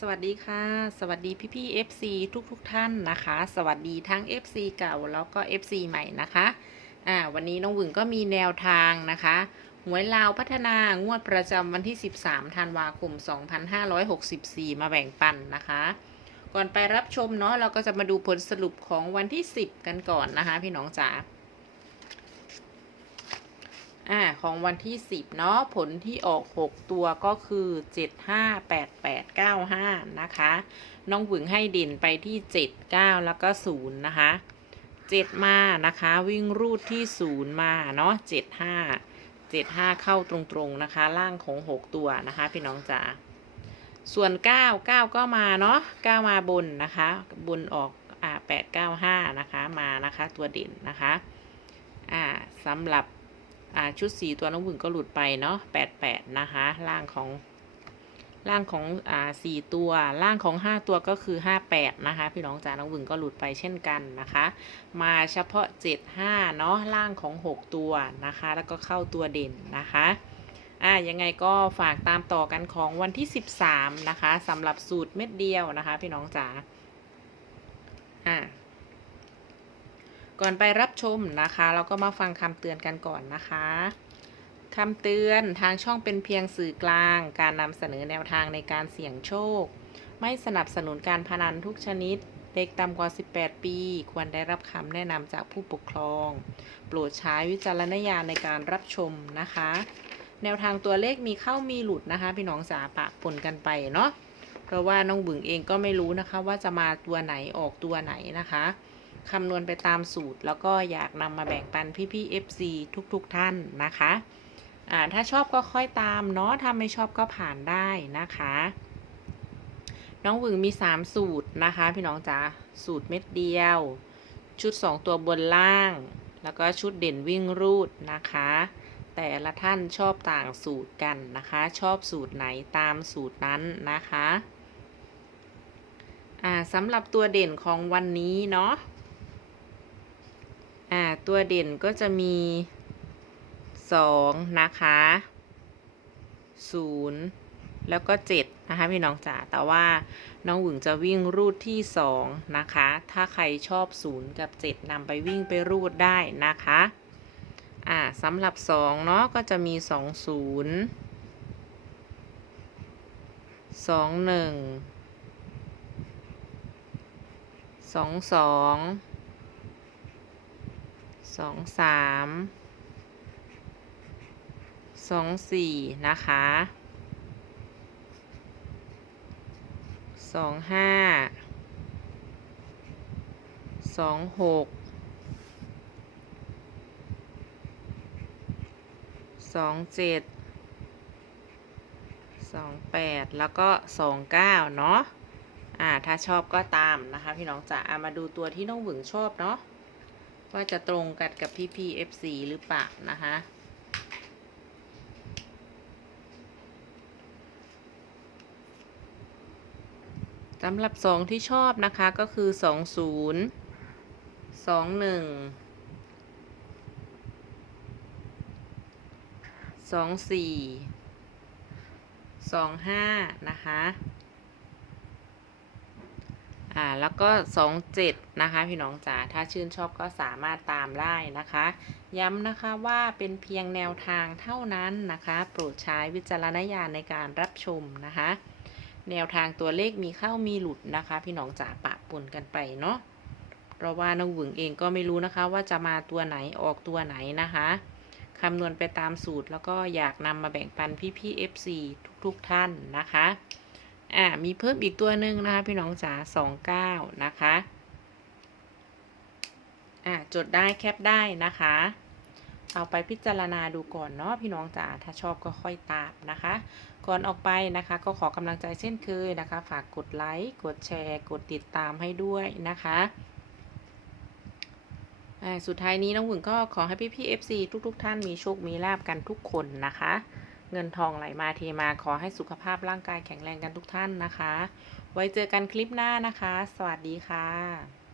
สวัสดีค่ะ สวัสดีพี่พี่ๆ FC ทุกทุกท่านนะคะ สวัสดีทั้ง FC เก่าแล้วก็ FC ใหม่นะคะอ่าวันนี้น้องหวึงก็มีแนวทางนะคะหวยลาวพัฒนางวดประจำวันที่ 13ธันวาคม 2564 มาแบ่งปันนะคะ ก่อนไปรับชมเนาะเราก็จะมาดูผลสรุปของวันที่ 10 กันก่อนนะคะ พี่น้องจ๋า อ่าของวันที่ 10 เนาะผลที่ออก 6 ตัวก็คือ 7 5 8 8 9 5 นะคะ น้องหวึงให้เด่นไปที่ 7 9 แล้วก็ 0 นะคะ 7 มานะคะ วิ่งรูดที่ 0 มาเนาะ7 5 7 5 เข้าตรงๆนะคะ ล่างของ 6 ตัวนะคะ พี่น้องจ๋าส่วน 9 9 ก็มาเนาะ9 มาบนนะคะ บนออกอ่า8 9 5 นะคะมานะคะ ตัวเด่นนะคะอ่าสำหรับ ชุดสีตัวน้องหวึงก็หลุดไปเนาะแปดแปดนะคะล่างของล่างของอ่าสี่ตัวล่างของห้าตัวก็คือห้าแปดนะคะพี่น้องจ๋าน้องหวึงก็หลุดไปเช่นกันนะคะ มาเฉพาะเจ็ดห้าเนาะล่างของหกตัวนะคะ แล้วก็เข้าตัวเด่นนะคะอ่ายังไงก็ฝากตามต่อกันของวันที่สิบสามนะคะสำหรับสูตรเม็ดเดียวนะคะ พี่น้องจ๋าอ่า ก่อนไปรับชมนะคะ เราก็มาฟังคำเตือนกันก่อนนะคะคำเตือนทางช่องเป็นเพียงสื่อกลาง การนำเสนอแนวทางในการเสี่ยงโชค ไม่สนับสนุนการพนันทุกชนิด เด็กต่ำกว่า 18 ปี ควรได้รับคำแนะนำจากผู้ปกครอง โปรดใช้วิจารณญาณในการรับชมนะคะ แนวทางตัวเลขมีเข้ามีหลุดนะคะ พี่น้องสาปะปนกันไปเนาะเพราะว่าน้องบึงเองก็ไม่รู้นะคะ ว่าจะมาตัวไหนออกตัวไหนนะคะ คำนวณไปตามสูตร แล้วก็อยากนำมาแบ่งปันพี่ๆ FC ทุกๆทท่านนะคะอ่าถ้าชอบก็ค่อยตามเนาะถ้าไม่ชอบก็ผ่านได้นะคะ น้องหวึงมี 3 สูตรนะคะ พี่น้องจ๋าสูตรเม็ดเดียว ชุด 2 ตัวบนล่าง แล้วก็ชุดเด่นวิ่งรูดนะคะแต่ละท่านชอบต่างสูตรกันนะคะ ชอบสูตรไหนตามสูตรนั้นนะคะ อ่าสำหรับตัวเด่นของวันนี้เนาะ อ่าตัวเด่นก็จะมีสองนะคะศูนย์แล้วก็เจ็ดนะคะพี่น้องจ๋าแต่ว่าน้องหวึงจะวิ่งรูดที่สองนะคะ ถ้าใครชอบศูนย์กับเจ็ดนำไปวิ่งไปรูดได้นะคะอ่าสำหรับสองเนาะก็จะมีสองศูนย์สองหนึ่งสองสอง สองสามสองสี่นะคะสองห้าสองหกสองเจ็ดสองแปดแล้วก็สองเก้าเนาะอ่าถ้าชอบก็ตามนะคะพี่น้องจ๋าเอามาดูตัวที่น้องหวึงชอบเนาะ ว่าจะตรงกันกับพี่พีเอฟซีหรือเปล่านะคะสำหรับสองที่ชอบนะคะก็คือสองศูนย์สองหนึ่งสองสี่สองห้านะคะ อ่าแล้วก็สองเจ็ดนะคะพี่น้องจ๋าถ้าชื่นชอบก็สามารถตามได้นะคะ ย้ำนะคะว่าเป็นเพียงแนวทางเท่านั้นนะคะ โปรดใช้วิจารณญาณในการรับชมนะคะ แนวทางตัวเลขมีเข้ามีหลุดนะคะ พี่น้องจ๋าปะปนกันไปเนาะเพราะว่าน้องหวึงเองก็ไม่รู้นะคะ ว่าจะมาตัวไหนออกตัวไหนนะคะคำนวณไปตามสูตรแล้วก็อยากนำมาแบ่งปันพี่ๆ FC ทุกๆท่านนะคะ อ่ามีเพิ่มอีกตัวหนึ่งนะคะ พี่น้องจ๋าสองเก้านะคะอ่าจดได้แคปได้นะคะ เอาไปพิจารณาดูก่อนเนาะพี่น้องจ๋าถ้าชอบก็ค่อยตามนะคะ ก่อนออกไปนะคะ ก็ขอกำลังใจเช่นเคยนะคะ ฝากกดไลค์กดแชร์ กดติดตามให้ด้วยนะคะอ่าสุดท้ายนี้น้องหวึงก็ขอให้พี่พี่ FC ทุกๆ ท่านมีโชค มีลาบกันทุกคนนะคะ เงินทองไหลมาเทมาขอให้สุขภาพร่างกายแข็งแรงกันทุกท่านนะคะ ไว้เจอกันคลิปหน้านะคะ สวัสดีค่ะ